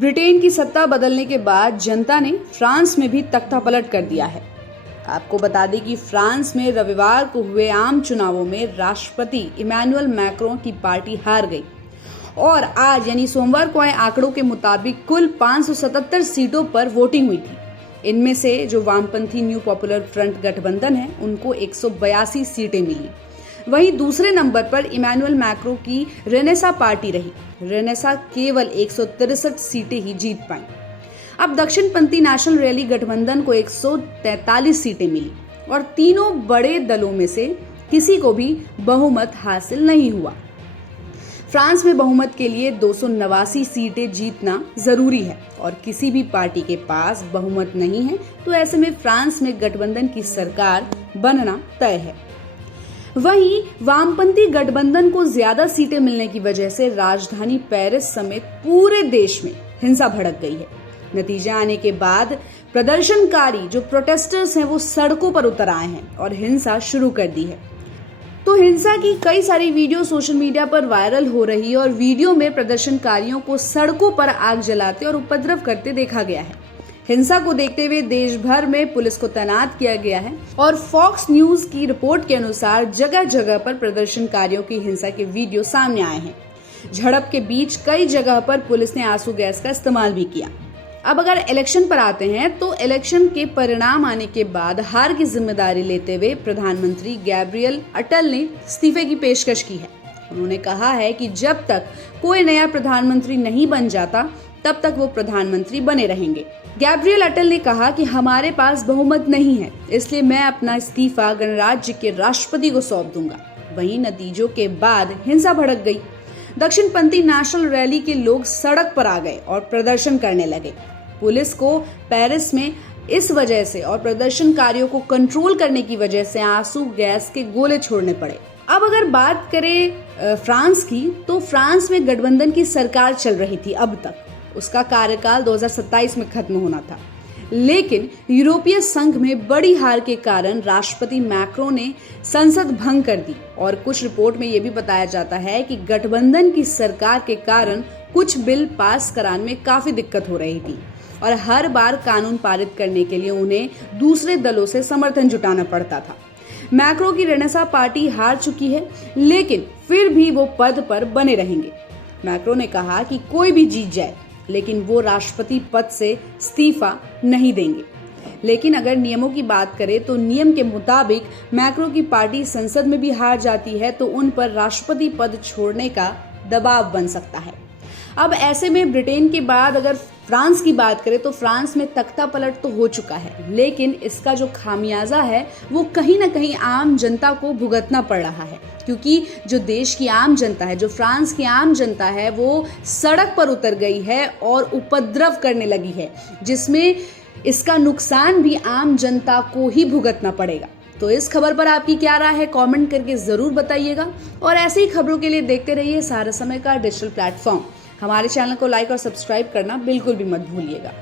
Britain की सत्ता बदलने के बाद जनता ने फ्रांस में भी तख्ता पलट कर दिया है। आपको बता दें कि फ्रांस में रविवार को हुए आम चुनावों में राष्ट्रपति इमैनुअल मैक्रों की पार्टी हार गई और आज यानी सोमवार को आए आंकड़ों के मुताबिक कुल 577 सीटों पर वोटिंग हुई थी। इनमें से जो वामपंथी न्यू पॉपुलर फ्रंट गठबंधन है उनको 182 सीटें मिली। वहीं दूसरे नंबर पर इमैनुअल मैक्रों की रेनेसा पार्टी रही। रेनेसा केवल 163 सीटें ही जीत पाई। अब दक्षिणपंथी नेशनल रैली गठबंधन को 143 सीटें मिली और तीनों बड़े दलों में से किसी को भी बहुमत हासिल नहीं हुआ। फ्रांस में बहुमत के लिए 289 सीटें जीतना जरूरी है और किसी भी पार्टी के पास बहुमत नहीं है, तो ऐसे में फ्रांस में गठबंधन की सरकार बनना तय है। वहीं वामपंथी गठबंधन को ज्यादा सीटें मिलने की वजह से राजधानी पेरिस समेत पूरे देश में हिंसा भड़क गई है। नतीजा आने के बाद प्रदर्शनकारी जो प्रोटेस्टर्स हैं वो सड़कों पर उतर आए हैं और हिंसा शुरू कर दी है। तो हिंसा की कई सारी वीडियो सोशल मीडिया पर वायरल हो रही है और वीडियो में प्रदर्शनकारियों को सड़कों पर आग जलाते और उपद्रव करते देखा गया है। हिंसा को देखते हुए देश भर में पुलिस को तैनात किया गया है और फॉक्स न्यूज की रिपोर्ट के अनुसार जगह जगह पर प्रदर्शनकारियों की हिंसा के वीडियो सामने आए हैं। झड़प के बीच कई जगह पर पुलिस ने आंसू गैस का इस्तेमाल भी किया। अब अगर इलेक्शन पर आते हैं तो इलेक्शन के परिणाम आने के बाद हार की जिम्मेदारी लेते हुए प्रधानमंत्री गैब्रियल अटल ने इस्तीफे की पेशकश की है। उन्होंने कहा है कि जब तक कोई नया प्रधानमंत्री नहीं बन जाता तब तक वो प्रधानमंत्री बने रहेंगे। गैब्रियल अटल ने कहा कि हमारे पास बहुमत नहीं है, इसलिए मैं अपना इस्तीफा गणराज्य के राष्ट्रपति को सौंप दूंगा। वहीं नतीजों के बाद हिंसा भड़क गई। दक्षिणपंथी नेशनल रैली के लोग सड़क पर आ गए और प्रदर्शन करने लगे। पुलिस को पेरिस में इस वजह से और प्रदर्शनकारियों को कंट्रोल करने की वजह से आंसू गैस के गोले छोड़ने पड़े। अब अगर बात करें फ्रांस की, तो फ्रांस में गठबंधन की सरकार चल रही थी अब तक। उसका कार्यकाल 2027 में खत्म होना था, लेकिन यूरोपीय संघ में बड़ी हार के कारण राष्ट्रपति मैक्रों ने संसद भंग कर दी और कुछ रिपोर्ट में यह भी बताया जाता है कि गठबंधन की सरकार के कारण कुछ बिल पास कराने में काफी दिक्कत हो रही थी और हर बार कानून पारित करने के लिए उन्हें दूसरे दलों से समर्थन जुटाना पड़ता था। मैक्रों की रेनेसा पार्टी हार चुकी है, लेकिन फिर भी वो पद पर बने रहेंगे। मैक्रों ने कहा कि कोई भी जीत जाए, लेकिन वो राष्ट्रपति पद से इस्तीफा नहीं देंगे। लेकिन अगर नियमों की बात करें तो नियम के मुताबिक मैक्रों की पार्टी संसद में भी हार जाती है तो उन पर राष्ट्रपति पद छोड़ने का दबाव बन सकता है। अब ऐसे में ब्रिटेन के बाद अगर फ्रांस की बात करें तो फ्रांस में तख्ता पलट तो हो चुका है, लेकिन इसका जो खामियाजा है वो कहीं ना कहीं आम जनता को भुगतना पड़ रहा है, क्योंकि जो देश की आम जनता है, जो फ्रांस की आम जनता है, वो सड़क पर उतर गई है और उपद्रव करने लगी है, जिसमें इसका नुकसान भी आम जनता को ही भुगतना पड़ेगा। तो इस खबर पर आपकी क्या राय है, कमेंट करके जरूर बताइएगा और ऐसी ही खबरों के लिए देखते रहिए सारा समय का डिजिटल प्लेटफॉर्म। हमारे चैनल को लाइक और सब्सक्राइब करना बिल्कुल भी मत भूलिएगा।